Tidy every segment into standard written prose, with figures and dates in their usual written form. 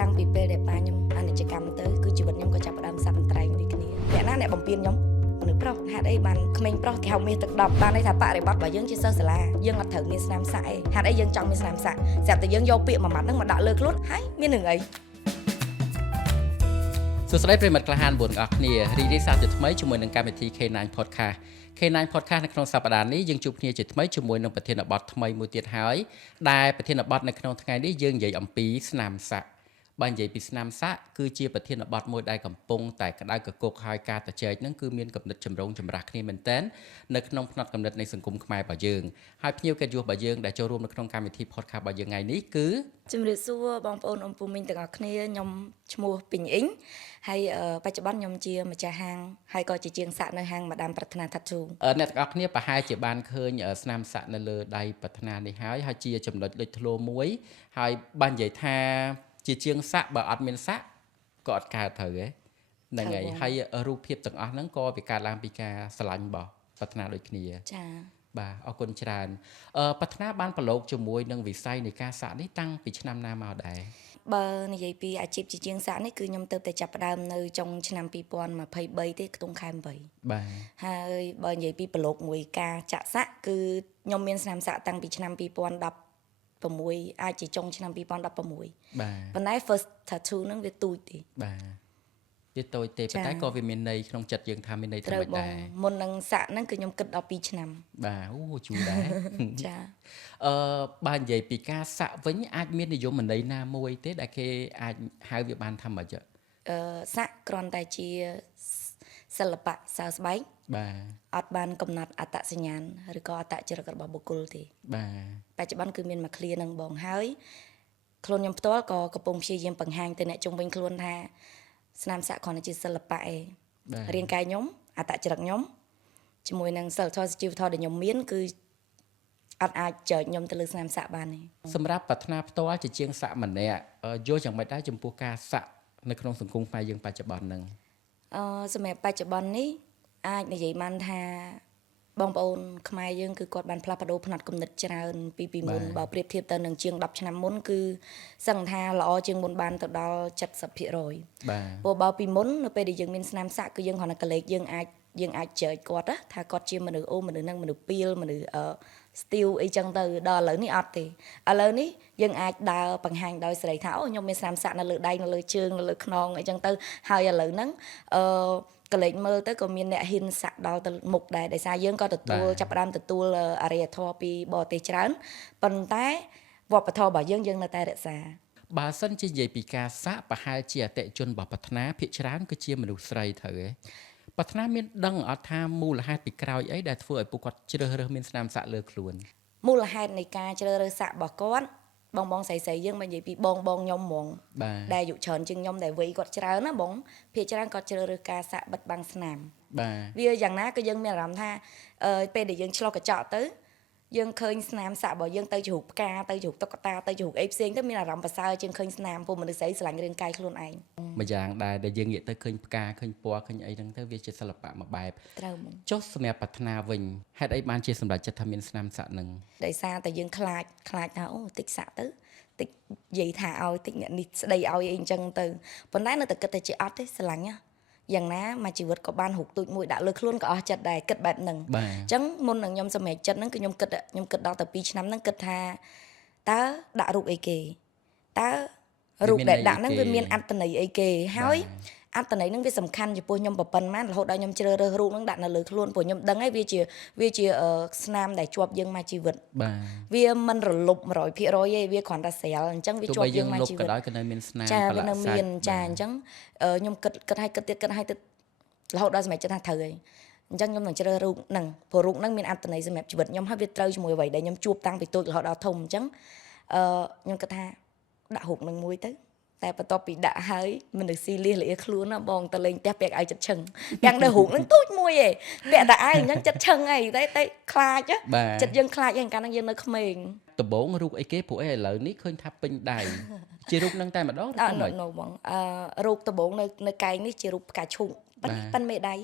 តាំងពីពេលដែលប៉ាខ្ញុំអនិច្ចកម្មទៅគឺជីវិតខ្ញុំក៏ចាប់ផ្ដើមសាប់ត្រែងដូចគ្នាអ្នកណាអ្នកបំពេញខ្ញុំមនុស្សប្រុសហេតុអីបានក្មេងប្រុសគេហៅមាសទឹក10បានន័យថាបរិបត្តិរបស់យើងជាសិស្សសាលាយើងអត់ត្រូវមានស្នាមសាក់អីហេតុអីយើងចង់មានស្នាមសាក់ស្រាប់តែយើងយកពាក្យមួយម៉ាត់ហ្នឹងមកដាក់លើខ្លួនហើយមាននឹងអីសួស្តីប្រិមត្តក្លាហានបងប្អូនគ្នារីករាយសាជាថ្មីជាមួយនឹងកម្មវិធី K9 Podcast K9 Podcast នៅក្នុងសប្តាហ៍នេះយើងជួបគ្នាជាថ្មីជាមួយនឹងប្រធានបទថ្មីមួយទៀតហើយដែលប្រធានបទនៅក្នុងថ្ងៃនេះយើងនិយាយអំពីស្នាមសាក់បើនិយាយពីស្នាមសាក់គឺជាប្រធានបទមួយដែលកំពុងតែក្តៅកគុកហើយការតចែកហ្នឹងគឺមានកំណត់ចម្រុងចម្រាស់គ្នាមែនទែននៅក្នុងផ្នត់កំណត់នៃសង្គមខ្មែររបស់យើងហើយភ្ញៀវកិត្តិយសរបស់យើងដែលចូលរួមនៅក្នុងកម្មវិធី Podcast របស់យើងថ្ងៃនេះគឺជំរាបសួរបងប្អូនអ៊ំពូមីងទាំងអស់គ្នាខ្ញុំឈ្មោះពីងអ៊ីងហើយបច្ចុប្បន្នខ្ញុំជាម្ចាស់ហាងហើយក៏ជាជាងសាក់នៅហាងម៉ាដាមប្រាថ្នា Tattoo អ្នកទាំងអស់គ្នាប្រហែលជាបានឃើញស្នាមសាក់នៅលើដៃប្រាថ្នានេះហើយជាចំណុចលេចធ្លោមួយហើយបាននិយាយថាជាជាងសាក់បើអត់មានសាក់ក៏អត់កើតត្រូវទេហ្នឹងហើយរូបភាពទាំងអស់ហ្នឹងក៏វាកើតឡើងពីការស្រឡាញ់របស់ប្រាថ្នាដូចគ្នាចា៎បាទអរគុណច្រើនប្រាថ្នាបានប្រឡូកជាមួយនឹងវិស័យនៃការសាក់នេះតាំងពីឆ្នាំណាមកដែរបើនិយាយពីអាជីពជាជាងសាក់នេះគឺខ្ញុំទៅតែចាប់ផ្ដើមនៅចុងឆ្នាំ2023ទេខ្ទង់ខែ8បាទហើយបើនិយាយពីប្រឡូកមួយការចាក់សាក់គឺខ្ញុំមានស្នាមសាក់តាំងពីឆ្នាំ2016អាចជាចុងឆ្នាំ2016បាទប៉ុន្តែ first tattoo ហ្នឹងវាទូចទេបាទវាតូចទេប៉ុន្តែក៏វាមានន័យក្នុងចិត្តយើងថាមានន័យថាមិនដែរមុននឹងសាក់ហ្នឹងគឺខ្ញុំគិតដល់2ឆ្នាំបាទអូជូរដែរចាបើនិយាយពីការសាក់វិញអាចមាននិយមន័យណាមួយទេដែលគេអាចហៅវាបានថាម៉េចសាក់គ្រាន់តែជាសិល្បៈសើស្បែកបាទអត់បានកំណត់អត្តសញ្ញាណឬក៏អត្តចរិតរបស់បុគ្គលទេបាទបច្ចុប្បន្នគឺមានមួយឃ្លានឹងបងហើយខ្លួនខ្ញុំផ្ទាល់ក៏កំពុងព្យាយាមបង្ហាញទៅអ្នកជុំវិញខ្លួនថាស្នាមសាក់គ្រាន់តែជាសិល្បៈឯងរាងកាយខ្ញុំអត្តចរិតខ្ញុំជាមួយនឹងសិលធម៌ជីវធម៌ដែលខ្ញុំមានគឺអត់អាចចែកខ្ញុំទៅលើស្នាមសាក់បានទេសម្រាប់ប្រាថ្នាផ្ទាល់ជាជាងសាក់ម្នាក់យល់យ៉ាងម៉េចដែរចំពោះការសាក់នៅក្នុងសង្គមខ្មែរយើងបច្ចុប្បន្នហ្នឹងសម្រាប់បច្ចុប្បន្ននេះអាចនិយាយបានថាបងប្អូនខ្មែរយើងគឺគាត់បានផ្លាស់ប្ដូរផ្នត់គំនិតច្រើនពីមុនបើប្រៀបធៀបទៅនឹងជាង10ឆ្នាំមុនគឺសឹងថាល្អជាងមុនបានទៅដល់ 70% ព្រោះបើពីមុននៅពេលដែលយើងមានស្នាមសាក់គឺយើងគ្រាន់តែកលេចយើងអាចចែកគាត់ថាគាត់ជាមនុស្សអូមនុស្សហ្នឹងមនុស្សពីលមនុស្សស្ទីវអីចឹងទៅដល់ឥឡូវនេះអត់ទេឥឡូវនេះយើងអាចដើរបង្ហាញដោយសេរីថាអូខ្ញុំមានស្នាមសាក់នៅលើដៃនៅលើជើងនៅលើខ្នងអីចឹងទៅហើយឥឡូវហ្នឹងកលេចមើលទៅក៏មានអ្នកហ៊ានសាក់ដល់ទៅមុខដែរដោយសារយើងក៏ចាប់ផ្ដើមទទួលអរិយធម៌ពីបរទេសច្រើនប៉ុន្តែវប្បធម៌របស់យើងនៅតែរក្សាបើសិនជានិយាយពីការសាក់ប្រហែលជាអតិជនរបស់ប្រាថ្នាភាគច្រើនគឺជាមនុស្សស្រីត្រូវទេប្រាថ្នាមានដឹងអត់ថាមូលហេតុពីក្រោយអីដែលធ្វើឲ្យពួកគាត់ជ្រើសរើសមានស្នាមសាក់លើខ្លួនមូលហេតុនៃការជ្រើសរើសសាក់របស់គាត់បងស្រីយើងមកនិយាយពីបងខ្ញុំហ្មងដែលអាយុច្រើនជាងខ្ញុំដែលវ័យគាត់ច្រើនណាបងភាគច្រើនគាត់ជ្រើសរើសការសាក់បិទបាំងស្នាមវាយ៉ាងណាក៏យើងមានអារម្មណ៍ថាពេលដែលយើងឆ្លុះកញ្ចក់ទៅយើងឃើញស្នាមសាក់របស់យើងទៅជ្រូកផ្កាទៅជ្រូកតុក្កតាទៅជ្រូកអីផ្សេងទៅមានអារម្មណ៍ប្រសើរជាងឃើញស្នាមពួកមនុស្សស្រីស្រឡាញ់រាងកាយខ្លួនឯងមួយយ៉ាងដែលយើងងាកទៅឃើញផ្កាឃើញពណ៌ឃើញអីហ្នឹងទៅវាជាសិល្បៈមួយបែបត្រូវហ្មងចុះសម្រាប់ប្រាថ្នាវិញហេតុអីបានជាសម្រេចចិត្តថាមានស្នាមសាក់ហ្នឹងដោយសារតែយើងខ្លាចថាអូតិចសាក់ទៅតិចនិយាយថាឲ្យតិចអ្នកនេះស្ដីឲ្យអីអញ្ចឹងទៅប៉ុន្តែនៅតែគិតតែជាអត់ទេស្រឡាញ់យ៉ាងណាមកជីវិតក៏បានរូបទូចមួយដាក់លើខ្លួនក៏អស់ចិត្តដែរគិតបែបហ្នឹងអញ្ចឹងមុននឹងខ្ញុំសម្រេចចិត្តហ្នឹងគឺខ្ញុំគិតដល់ទៅ2ឆ្នាំហ្នឹងគិតថាតើដាក់រូបអីគេតើរូបដែលដាក់ហ្នឹងវាមានអត្ថន័យអីគេហើយអត្ថន័យហ្នឹងវាសំខាន់ចំពោះខ្ញុំប៉ុណ្ណារហូតដល់ខ្ញុំជ្រើសរើសរូបហ្នឹងដាក់នៅលើខ្លួនព្រោះខ្ញុំដឹងហើយវាជាស្នាមដែលជាប់យើងមកជីវិតវាមិនរលុប 100%ទេវាគ្រាន់តែស្រាលអញ្ចឹងវាជាប់យើងមកជីវិតក៏ដោយក៏នៅមានស្នាមប្រឡាក់សាច់ចាអញ្ចឹងខ្ញុំគិតឲ្យគិតទៀតរហូតដល់សម្រេចចិត្តថាត្រូវហើយអញ្ចឹងខ្ញុំនឹងជ្រើសរូបហ្នឹងព្រោះរូបហ្នឹងមានអត្ថន័យសម្រាប់ជីវិតខ្ញុំហើយវាត្រូវជាមួយអ្វីដែលខ្ញុំជួបតាំងពីតូចរហូតដល់ធំអញ្ចឹងខ្ញុំគិតថាដាក់រូបហ្នឹងមួយទៅតែបន្ទាប់ពីដាក់ហើយមនុស្សស៊ីលៀសលាខ្លួនណាបងទៅលេងផ្ទះពាក់អាវចិត្តឈឹងទាំងនៅរូបហ្នឹងទូចមួយឯងពាក់តែអាវអញ្ចឹងចិត្តឈឹងអីតែខ្លាចចិត្តយើងខ្លាចឯងកាលហ្នឹងយើងនៅក្មេងដំបងរូបអីគេព្រោះឥឡូវនេះឃើញថាពេញដៃជារូបហ្នឹងតែម្ដងនៅបងរូបដំបងនៅកែងនេះជារូបផ្កាឈូកប៉ិនមេដៃ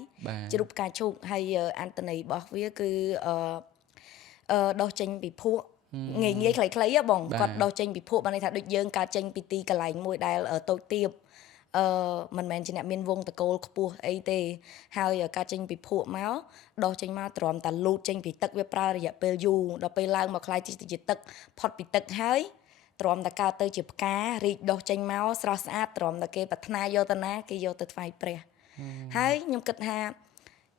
ជារូបផ្កាឈូកហើយអន្តន័យរបស់វាគឺដោះចេញពីភក់ ងាយខ្លីៗបងគាត់ដោះចេញពីភក់បានន័យថាដូចយើងកើតចេញពីទីកន្លែងមួយដែលតូចទាបមិនមែនជាអ្នកមានវងតកូលខ្ពស់អីទេហើយកើតចេញពីភក់មកដោះចេញមកទ្រាំតែលូតចេញពីទឹកវាប្រើរយៈពេលយូរដល់ពេលឡើងមកខ្លាយជាទឹកផុតពីទឹកហើយទ្រាំតែកើតទៅជាផ្ការីកដោះចេញមកស្រស់ស្អាតទ្រាំតែគេប្រាថ្នាយកទៅណាគេយកទៅថ្វាយព្រះហើយខ្ញុំគិតថា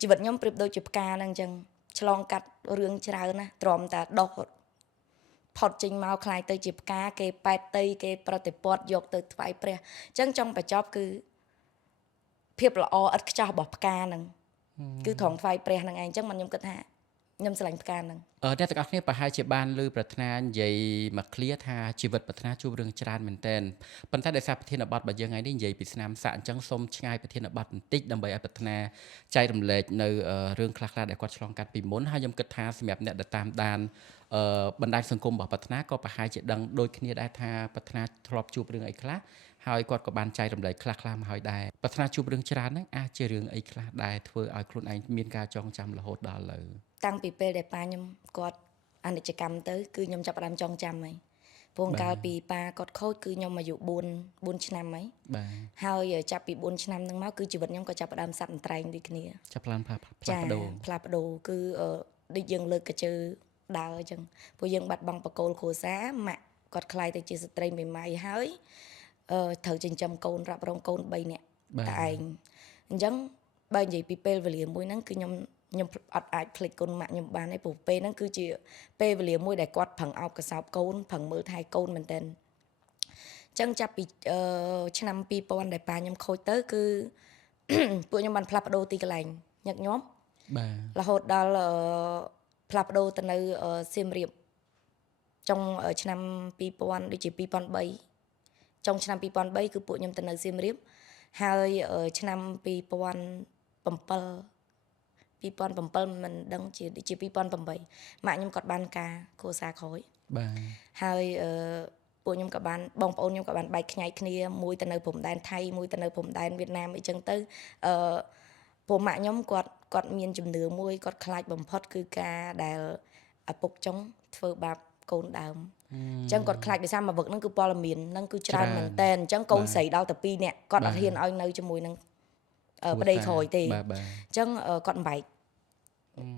ជីវិតខ្ញុំប្រៀបដូចជាផ្កាហ្នឹងអញ្ចឹងឆ្លងកាត់រឿងច្រើនណាទ្រាំតែដោះផុតចេញមកខ្លាយទៅជាផ្កាគេប៉ែតតីគេប្រតិព័ទ្ធយកទៅថ្វាយព្រះអញ្ចឹងចង់បញ្ចប់គឺភាពល្អឥតខ្ចោះរបស់ផ្កាហ្នឹងគឺត្រង់ថ្វាយព្រះហ្នឹងឯងអញ្ចឹងខ្ញុំគិតថាខ្ញុំស្រឡាញ់ផ្កាហ្នឹងអ្នកទាំងអស់គ្នាប្រហែលជាបានឮប្រាថ្នានិយាយមកឃ្លាថាជីវិតប្រាថ្នាជួបរឿងច្រើនមែនទែនប៉ុន្តែដោយសារប្រធានបទរបស់យើងថ្ងៃនេះនិយាយពីស្នាមសាក់អញ្ចឹងសូមឆ្ងាយប្រធានបទបន្តិចដើម្បីឲ្យប្រាថ្នាចែករំលែកនៅរឿងខ្លះៗដែលគាត់ឆ្លងកាត់ពីមុនហើយខ្ញុំគិតថាសម្រាប់អ្នកដែលតាមដានបណ្ដាញសង្គមរបស់ប្រាថ្នាក៏ប្រហែលជាដឹងដូចគ្នាដែរថាប្រាថ្នាធ្លាប់ជួបរឿងអីខ្លះហើយគាត់ក៏បានចែករំលែកខ្លះៗមកហើយដែរប្រាថ្នាជួបរឿងច្រើនហ្នឹងអាចជារឿងអីខ្លះដែលធ្វើឲ្យខ្លួនឯងមានការចងចាំរហូតដល់ឥឡូវតាំងពីពេលដែលប៉ាខ្ញុំគាត់អនិច្ចកម្មទៅគឺខ្ញុំចាប់ផ្ដើមចងចាំហើយព្រោះកាលពីប៉ាគាត់ខូចគឺខ្ញុំអាយុ4ឆ្នាំហើយបាទហើយចាប់ពី4ឆ្នាំហ្នឹងមកគឺជីវិតខ្ញុំក៏ចាប់ផ្ដើមសាប់អន្ត្រែងដូចគ្នាចាប់ផ្លាស់ប្ដូរគឺដូចយើងលើកកញ្ជើដើរអញ្ចឹងព្រោះយើងបាត់បង់បកគោលគ្រួសារម៉ាក់គាត់ខ្លាយទៅជាស្ត្រីមេម៉ាយហើយត្រូវចិញ្ចឹមកូនរ៉ាប់រងកូន3នាក់តែឯងអញ្ចឹងបើនិយាយពីពេលវេលាមួយហ្នឹងគឺខ្ញុំអត់អាចភ្លេចគុណម៉ាក់ខ្ញុំបានទេព្រោះពេលហ្នឹងគឺជាពេលវេលាមួយដែលគាត់ប្រឹងអោបកសោបកូនប្រឹងមើលថែកូនមែនតើអញ្ចឹងចាប់ពីឆ្នាំ2000ដែលប៉ាខ្ញុំខូចទៅគឺពួកខ្ញុំបានផ្លាស់ប្ដូរទីកន្លែងញឹកញាប់បាទរហូតដល់ផ្លាស់ប្ដូរទៅនៅសៀមរាបចុងឆ្នាំ2000ដូចជា2003ចុងឆ្នាំ2003គឺពួកខ្ញុំទៅនៅសៀមរាបហើយឆ្នាំ2007មិនដឹងជាដូចជា2008ម៉ាក់ខ្ញុំគាត់បានការគ្រួសារក្រោយបាទហើយពួកខ្ញុំក៏បានបងប្អូនខ្ញុំក៏បានបែកខ្ញែកគ្នាមួយទៅនៅព្រំដែនថៃមួយទៅនៅព្រំដែនវៀតណាមអីចឹងទៅពួកម៉ាក់ខ្ញុំគាត់មានជំនឿមួយគាត់ខ្លាចបំផុតគឺការដែលឪពុកចុងធ្វើបាបកូនដើមអញ្ចឹងគាត់ខ្លាចដោយសារមួយវឹកហ្នឹងគឺព័ត៌មានហ្នឹងគឺច្រើនមែនតើអញ្ចឹងកូនស្រីដល់ទៅ2នាក់គាត់អត់ហ៊ានឲ្យនៅជាមួយនឹងប្តីក្រោយទេអញ្ចឹងគាត់បែក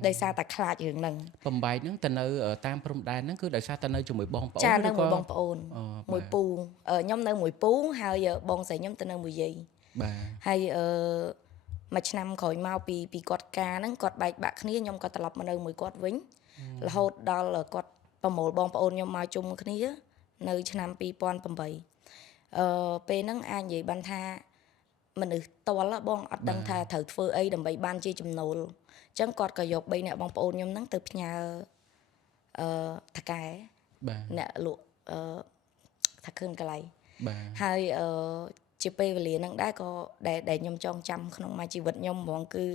ដោយសារតែខ្លាចរឿងហ្នឹងបំបែកហ្នឹងទៅនៅតាមព្រំដែនហ្នឹងគឺដោយសារតែនៅជាមួយបងប្អូនចានៅមួយបងប្អូនមួយពូខ្ញុំនៅមួយពូហើយបងស្រីខ្ញុំទៅនៅមួយយាយបាទហើយមួយឆ្នាំក្រោយមកពីគាត់ការហ្នឹងគាត់បែកបាក់គ្នាខ្ញុំក៏ត្រឡប់មកនៅមួយគាត់វិញរហូតដល់គាត់ប្រមូលបងប្អូនខ្ញុំមកជុំគ្នានៅឆ្នាំ2008ពេលហ្នឹងអាចនិយាយបានថាមនុស្សតលបងអត់ដឹងថាត្រូវធ្វើអីដើម្បីបានជាចំណូលអញ្ចឹងគាត់ក៏យក3អ្នកបងប្អូនខ្ញុំហ្នឹងទៅផ្ញើថកែអ្នកលក់ថាគ្រឿងកន្លែងហើយជាពេលវេលាហ្នឹងដែរក៏ដែលខ្ញុំចងចាំក្នុងមួយជីវិតខ្ញុំហ្មងគឺ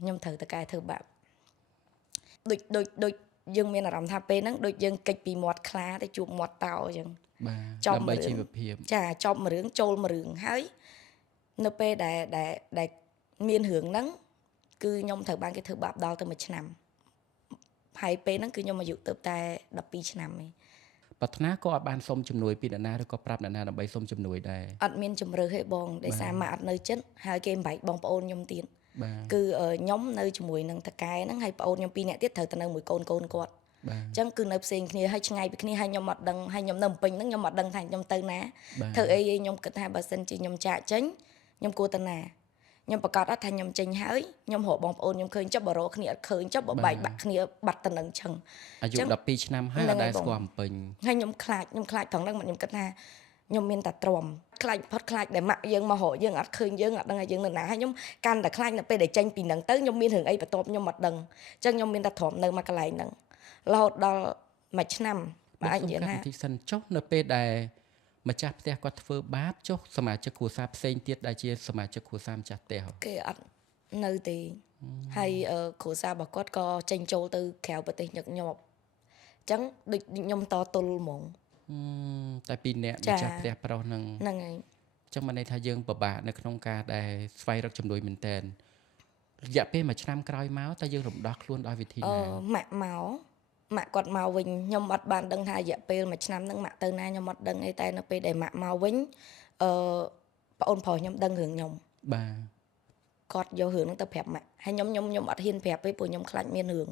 ខ្ញុំត្រូវតកែធ្វើបាបដូចយើងមានអារម្មណ៍ថាពេលហ្នឹងដូចយើងកិច្ចពីមាត់ខ្លាទៅជួបមាត់តោអញ្ចឹងបាទដើម្បីជីវភាពចាចប់មួយរឿងចូលមួយរឿងហើយនៅពេលដែលមានរឿងហ្នឹងគឺខ្ញុំត្រូវបានគេធ្វើបាបដល់ទៅ1ឆ្នាំហើយពេលហ្នឹងគឺខ្ញុំអាយុទៅតែ12ឆ្នាំឯងប្រាថ្នាក៏អត់បានសុំជំនួយពីអ្នកណាឬក៏ប្រាប់អ្នកណាដើម្បីសុំជំនួយដែរអត់មានជំរឿសទេបងដោយសារម៉ាក់អត់នៅចិត្តហើយគេបំបែកបងប្អូនខ្ញុំទៀតគឺខ្ញុំនៅជាមួយនឹងតកែហ្នឹងហើយប្អូនខ្ញុំ2នាក់ទៀតត្រូវទៅនៅមួយកូនគាត់អញ្ចឹងគឺនៅផ្សេងគ្នាហើយឆ្ងាយពីគ្នាហើយខ្ញុំអត់ដឹងហើយខ្ញុំនៅភ្នំពេញហ្នឹងខ្ញុំអត់ដឹងថាខ្ញុំទៅណាធ្វើអីខ្ញុំគិតថាបើសិនជាខ្ញុំចាកចេញខ្ញុំគួរទៅណាខ្ញុំប្រកាសថាខ្ញុំចេញហើយខ្ញុំរកបងប្អូនខ្ញុំឃើញចុះបរោគ្នាអត់ឃើញចុះបបែកបាក់គ្នាបាត់ទៅនឹងចឹងអាយុ12ឆ្នាំហើយអត់ដែលស្គាល់ភ្នំពេញហើយខ្ញុំខ្លាចត្រង់ហ្នឹងខ្ញុំគិតថាខ្ញុំមានតែទ្រាំខ្លាចផុតខ្លាចដែលម៉ាក់យើងមករកយើងអត់ឃើញយើងអត់ដឹងថាយើងនៅណាហើយខ្ញុំកាន់តែខ្លាចនៅពេលដែលចេញពីហ្នឹងទៅខ្ញុំមានរឿងអីបន្ទាប់ខ្ញុំអត់ដឹងអញ្ចឹងខ្ញុំមានតែទ្រាំនៅមួយកន្លែងហ្នឹងរហូតដល់មួយឆ្នាំបាទនិយាយថាទីសិនចុះនៅពេលដែលម្ចាស់ផ្ទះគាត់ធ្វើបាបចុះសមាជិកគ្រួសារផ្សេងទៀតដែលជាសមាជិកគ្រួសារម្ចាស់ផ្ទះគេអត់នៅទេហើយគ្រួសាររបស់គាត់ក៏ចេញចូលទៅក្រៅប្រទេសញឹកញាប់អញ្ចឹងដូចខ្ញុំតទល់ហ្មងតែ2នាក់ម្ចាស់ផ្ទះប្រុសហ្នឹងហើយអញ្ចឹងបានន័យថាយើងពិបាកនៅក្នុងការដែលស្វែងរកជំនួយមែនតើ រយៈពេលមួយឆ្នាំក្រោយមកតើយើងរំដោះខ្លួនដោយវិធីណា ម៉ាក់គាត់មកវិញខ្ញុំអត់បានដឹងថារយៈពេលមួយឆ្នាំហ្នឹងម៉ាក់ទៅណាខ្ញុំអត់ដឹងអីតែនៅពេលដែលម៉ាក់មកវិញអឺប្អូនប្រុសខ្ញុំដឹងរឿងខ្ញុំ បាទ គាត់យករឿងហ្នឹងទៅប្រាប់ម៉ាក់ហើយខ្ញុំអត់ហ៊ានប្រាប់ទេព្រោះខ្ញុំខ្លាចមានរឿង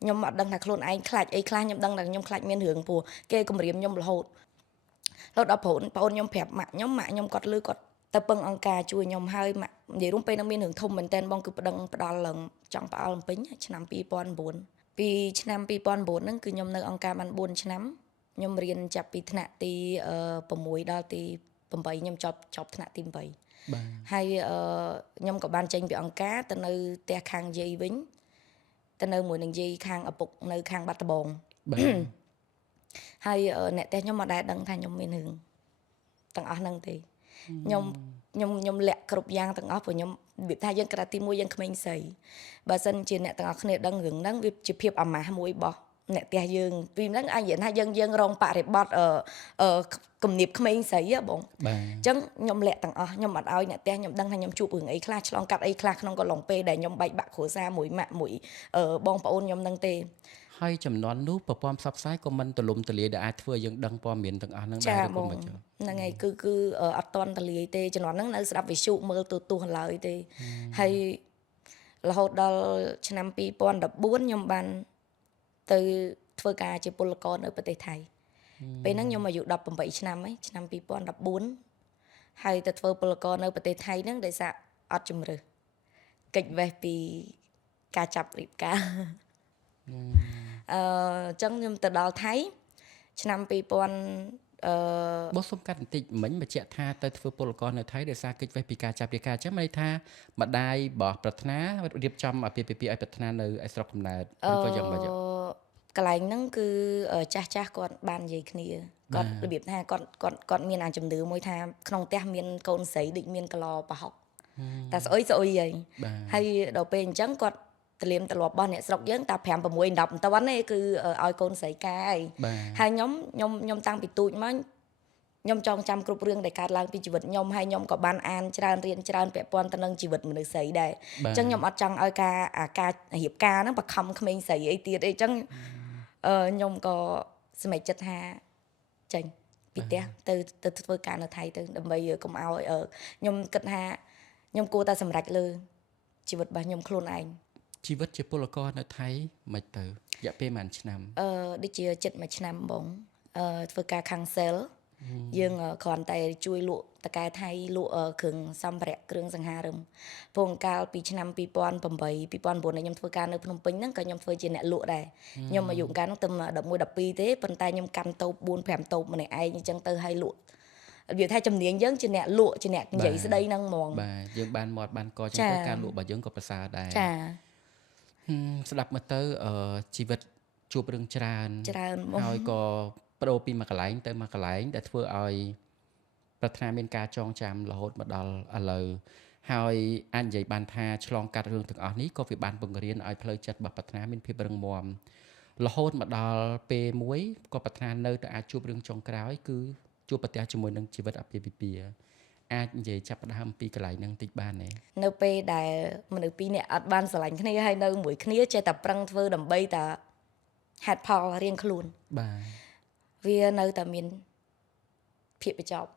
ខ្ញុំអត់ដឹងថាខ្លួនឯងខ្លាចអីខ្លះខ្ញុំដឹងថាខ្ញុំខ្លាចមានរឿងព្រោះគេគំរាមខ្ញុំរហូតដល់ប្អូនខ្ញុំប្រាប់ម៉ាក់ខ្ញុំគាត់លឺគាត់ទៅពឹងអង្គការជួយខ្ញុំហើយម៉ាក់និយាយរួមពេលហ្នឹងមានរឿងធំមែនតើបងគឺប្តឹងផ្ដាល់ឡើងចង់ផ្អើលពេញឆ្នាំ2009ពីឆ្នាំ2009ហ្នឹងគឺខ្ញុំនៅអង្គការបាន4ឆ្នាំខ្ញុំរៀនចាប់ពីថ្នាក់ទី6ដល់ទី8ខ្ញុំចប់ថ្នាក់ទី8 បាទ ហើយខ្ញុំក៏បានចេញពីអង្គការទៅនៅផ្ទះខាងយាយវិញទៅនៅមួយនឹងយាយខាងឪពុកនៅខាងបាត់ដំបង បាទ ហើយអ្នកផ្ទះខ្ញុំមិនដែលដឹងថាខ្ញុំមានរឿងទាំងអស់ហ្នឹងទេខ្ញុំលាក់គ្រប់យ៉ាងទាំងអស់ព្រោះខ្ញុំនិយាយថាយើងក្រាទី1យើងក្មេងស្រីបើសិនជាអ្នកទាំងអស់គ្នាដឹងរឿងហ្នឹងវាជាភាពអាម៉ាស់មួយរបស់អ្នកផ្ទះយើងពីហ្នឹងអាចនិយាយថាយើងរងបរិបត្តិគំនាបក្មេងស្រីហ៎បង បាទ អញ្ចឹងខ្ញុំលាក់ទាំងអស់ខ្ញុំអត់ឲ្យអ្នកផ្ទះខ្ញុំដឹងថាខ្ញុំជួបរឿងអីខ្លះឆ្លងកាត់អីខ្លះក្នុងកំឡុងពេលដែលខ្ញុំបែកបាក់គ្រួសារមួយម៉ាក់មួយបងប្អូនខ្ញុំហ្នឹងទេ ហើយចំនួននោះប្រព័ន្ធផ្សព្វផ្សាយក៏មិនទូលំទូលាយដែលអាចធ្វើឲ្យយើងដឹងព័ត៌មានទាំងអស់ហ្នឹងដែរឬក៏មិនចុះ ហ្នឹងហើយគឺអត់តន់តលាយទេជំនាន់ហ្នឹងនៅស្ដាប់វិទ្យុមើលទូទស្សន៍ឡើយទេហើយរហូតដល់ឆ្នាំ2014ខ្ញុំបានទៅធ្វើការជាពលករនៅប្រទេសថៃពេលហ្នឹងខ្ញុំអាយុ18ឆ្នាំហើយឆ្នាំ2014ហើយទៅធ្វើពលករនៅប្រទេសថៃហ្នឹងដោយសារអត់ជំរឿកិច្ចវេះពីការចាប់រៀបការអញ្ចឹងខ្ញុំទៅដល់ថៃឆ្នាំ2000បងសុំកាត់បន្តិចមិញបញ្ជាក់ថាទៅធ្វើពលករនៅថៃដោយសារកិច្ចវេះពីការចាប់រាយការណ៍អញ្ចឹងមានន័យថាម្ដាយរបស់ប្រាថ្នារៀបចំអាពាហ៍ពិពាហ៍ឲ្យប្រាថ្នានៅឯស្រុកកំណើតឬក៏យ៉ាងម៉េច កន្លែងហ្នឹងគឺចាស់គាត់បាននិយាយគ្នាគាត់របៀបថាគាត់មានអាជំនឿមួយថាក្នុងផ្ទះមានកូនស្រីដូចមានកឡប្រហុកតែស្អុយហីហើយដល់ពេលអញ្ចឹងគាត់ទលាមទលាប់របស់អ្នកស្រុកយើងតែ5 6 10មិនតាន់ទេគឺឲ្យកូនស្រីការហើយខ្ញុំតាំងពីទូចមកខ្ញុំចងចាំគ្រប់រឿងដែលកើតឡើងពីជីវិតខ្ញុំហើយខ្ញុំក៏បានអានច្រើនរៀនច្រើនពាក់ព័ន្ធទៅនឹងជីវិតមនុស្សស្រីដែរអញ្ចឹងខ្ញុំអត់ចង់ឲ្យការរៀបការហ្នឹងបខំក្មេងស្រីអីទៀតអីអញ្ចឹងខ្ញុំក៏សម្រេចចិត្តថាចេញពីផ្ទះទៅធ្វើការនៅថៃទៅដើម្បីកុំឲ្យខ្ញុំគិតថាខ្ញុំគួរតែសម្រេចលើជីវិតរបស់ខ្ញុំខ្លួនឯង ជីវិតជាពលករនៅថៃមិនទៅរយៈពេលប៉ុន្មានឆ្នាំ ដូចជាចិត្តមួយឆ្នាំបងធ្វើការខាង sale យើងគ្រាន់តែជួយលក់តកែថៃលក់គ្រឿងសម្ភារៈគ្រឿងសង្ហារឹមពងកាលពីឆ្នាំ2008 2009ខ្ញុំធ្វើការនៅភ្នំពេញហ្នឹងក៏ខ្ញុំធ្វើជាអ្នកលក់ដែរខ្ញុំអាយុកាលហ្នឹងទៅ11 12ទេប៉ុន្តែខ្ញុំកាន់តូប4 5តូបម្នាក់ឯងអញ្ចឹងទៅឲ្យលក់វាថាជំនាញយើងជាអ្នកលក់ជាអ្នកនិយាយស្ដីហ្នឹងហ្មងបាទយើងបានមាត់បានកអញ្ចឹងទៅការលក់របស់យើងក៏ប្រសើរដែរចាស្ដាប់មកទៅជីវិតជួបរឿងច្រើនហ្មងហើយក៏បដូរពីមួយកន្លែងទៅមួយកន្លែងដែលធ្វើឲ្យប្រាថ្នាមានការចងចាំរហូតមកដល់ឥឡូវហើយអាចនិយាយបានថាឆ្លងកាត់រឿងទាំងអស់នេះក៏វាបានបង្រៀនឲ្យផ្លូវចិត្តរបស់ប្រាថ្នាមានភាពរឹងមាំរហូតមកដល់ពេលមួយក៏ប្រាថ្នានៅតែអាចជួបរឿងចុងក្រោយគឺជួបប្រទះជាមួយនឹងជីវិតអាពាហ៍ពិពាហ៍អាចនិយាយចាប់ផ្ដើមពីកន្លែងហ្នឹងតិចបានទេនៅពេលដែលមនុស្សពីរនាក់អត់បានស្រឡាញ់គ្នាហើយនៅមួយគ្នាចេះតែប្រឹងធ្វើដើម្បីតែហេតុផលរៀងខ្លួនបាទវានៅតែមានភាពបញ្ចប់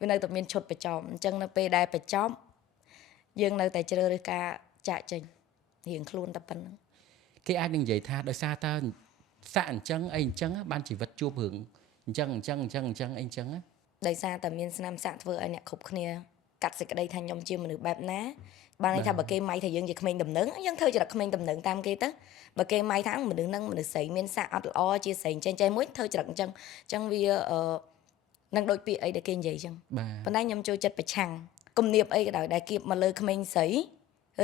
វានៅតែមានឈុតបញ្ចប់អញ្ចឹងនៅពេលដែលបញ្ចប់យើងនៅតែជ្រើសរើសការចាកចេញរៀងខ្លួនតែប៉ុណ្្នឹងគេអាចនឹងនិយាយថាដោយសារតើសាក់អញ្ចឹងអីអញ្ចឹងបានជីវិតជួបរឿងអញ្ចឹងអីអញ្ចឹងដោយសារតែមានស្នាមសាក់ធ្វើឲ្យអ្នកគ្រប់គ្នាកាត់សេចក្តីថាខ្ញុំជាមនុស្សបែបណាបានន័យថាបើគេម៉ៃថាយើងជាក្មេងដំណឹងយើងធ្វើចរិតក្មេងដំណឹងតាមគេទៅបើគេម៉ៃថាមនុស្សហ្នឹងមនុស្សស្រីមានសាក់អត់ល្អជាស្រីចេះមួយធ្វើចរិតអញ្ចឹងវានឹងដូចពាក្យអីដែលគេនិយាយអញ្ចឹងប៉ុន្តែខ្ញុំចូលចិត្តប្រឆាំងគំនាបអីក៏ដោយដែលគៀបមកលើក្មេងស្រី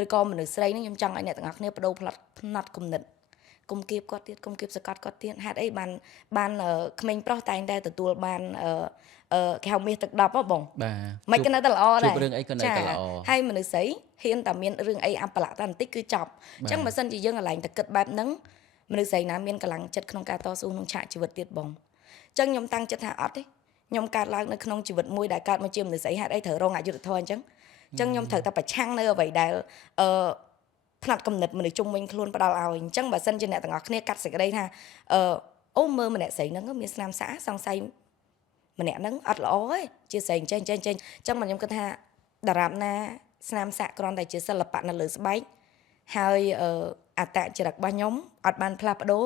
ឬក៏មនុស្សស្រីហ្នឹងខ្ញុំចង់ឲ្យអ្នកទាំងអស់គ្នាបដូរផ្នត់គំនិតគុំគៀបគាត់ទៀតគុំគៀបសកាត់គាត់ទៀតហេតុអីបានក្មេងប្រុសតែងតែទទួលបានគេហៅមាសទឹក10ហ៎បងមិនក៏នៅតែល្អដែរជួបរឿងអីក៏នៅតែល្អហើយមនុស្សស្រីហ៊ានតែមានរឿងអីអាប្រឡាក់តែបន្តិចគឺចប់អញ្ចឹងបើសិនជាយើងកន្លែងតែគិតបែបហ្នឹងមនុស្សស្រីណាមានកម្លាំងចិត្តក្នុងការតស៊ូក្នុងឆាកជីវិតទៀតបងអញ្ចឹងខ្ញុំតាំងចិត្តថាអត់ទេខ្ញុំកើតឡើងនៅក្នុងជីវិតមួយដែលកើតមកជាមនុស្សស្រីហេតុអីត្រូវរងអយុត្តិធម៌អញ្ចឹងខ្ញុំត្រូវតែប្រឆាំងនៅអ្វីដែល ផ្នែកកំណត់មនុស្សជុំវិញខ្លួនផ្ដល់ឲ្យអញ្ចឹងបើសិនជាអ្នកទាំងអស់គ្នាកាត់សេចក្តីថាអូមើលម្នាក់ស្រីហ្នឹងមានស្នាមស្អាតសង្ស័យម្នាក់ហ្នឹងអត់ល្អទេជាស្រីចេះអញ្ចឹងមកខ្ញុំគិតថាតារាបណាស្នាមស្អាតគ្រាន់តែជាសិល្បៈនៅលើស្បែកហើយអត្តចរិតរបស់ខ្ញុំអត់បានផ្លាស់ប្ដូរ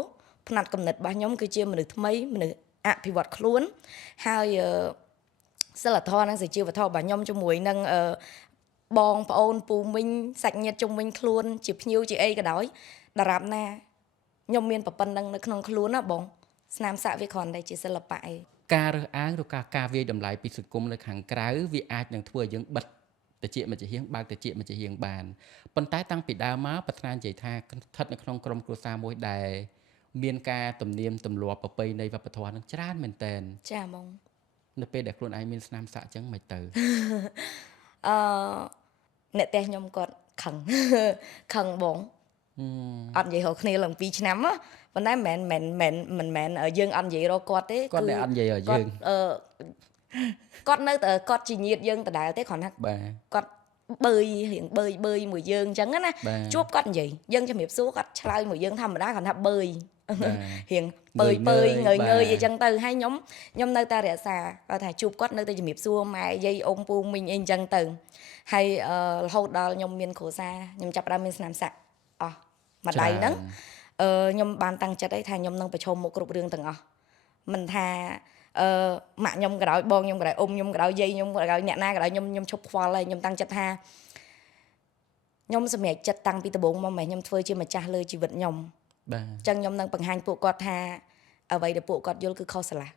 ផ្នែកកំណត់របស់ខ្ញុំគឺជាមនុស្សថ្មីមនុស្សអភិវឌ្ឍខ្លួនហើយសិលធម៌និងសុជីវធម៌របស់ខ្ញុំជាមួយនឹងបងប្អូនពូមីងសាច់ញាតិជុំវិញខ្លួនជាភ្ញៀវជាអីក៏ដោយតារាបណាខ្ញុំមានប្រពន្ធនឹងនៅក្នុងខ្លួនណាបងស្នាមសាក់វាគ្រាន់តែជាសិល្បៈឯងការរើសអើងឬការវាយតម្លៃពីសង្គមនៅខាងក្រៅវាអាចនឹងធ្វើឲ្យយើងបិទតិចមកជាហៀងបើកតិចមកជាហៀងបានប៉ុន្តែតាំងពីដើមមកប្រាថ្នានិយាយថាស្ថិតនៅក្នុងក្រុមគ្រួសារមួយដែលមានការទំនៀមទម្លាប់ប្រពៃណីវប្បធម៌នឹងច្រើនមែនតើចាហ្មងនៅពេលដែលខ្លួនឯងមានស្នាមសាក់អញ្ចឹងមិនទៅអ្នកផ្ទះខ្ញុំគាត់ខឹងខឹងបងអត់និយាយរកគ្នាឡើង2ឆ្នាំប៉ុន្តែមិនមែនយើងអត់និយាយរកគាត់ទេគាត់តែអត់និយាយរកយើងគាត់នៅតែគាត់ជាញាតិយើងដដែលទេគ្រាន់ថាគាត់បើយរៀងបើយមួយយើងអញ្ចឹងណាជួបគាត់និយាយយើងជំរាបសួរគាត់ឆ្លើយមួយយើងធម្មតាគាត់ថាបើយរៀងបើយងើយអីចឹងទៅហើយខ្ញុំនៅតែរក្សាគាត់ថាជួបគាត់នៅតែជំរាបសួរម៉ែយាយអ៊ំពូមីងអីចឹងទៅហើយរហូតដល់ខ្ញុំមានគ្រួសារខ្ញុំចាប់ផ្ដើមមានស្នាមសាក់អស់មួយដៃហ្នឹងខ្ញុំបានតាំងចិត្តឲ្យថាខ្ញុំនឹងប្រឈមមុខគ្រប់រឿងទាំងអស់មិនថាម៉ាក់ខ្ញុំក៏ដោយបងខ្ញុំក៏ដោយអ៊ំខ្ញុំក៏ដោយយាយខ្ញុំក៏ដោយអ្នកណាក៏ដោយខ្ញុំឈប់ខ្វល់ហើយខ្ញុំតាំងចិត្តថាខ្ញុំសម្រេចចិត្តតាំងពីដំបូងមកម៉ែខ្ញុំធ្វើជាម្ចាស់លើជីវិតខ្ញុំបាទអញ្ចឹងខ្ញុំនឹងបង្ហាញពួកគាត់ថាអ្វីដែលពួកគាត់យល់គឺខុសស្រឡះ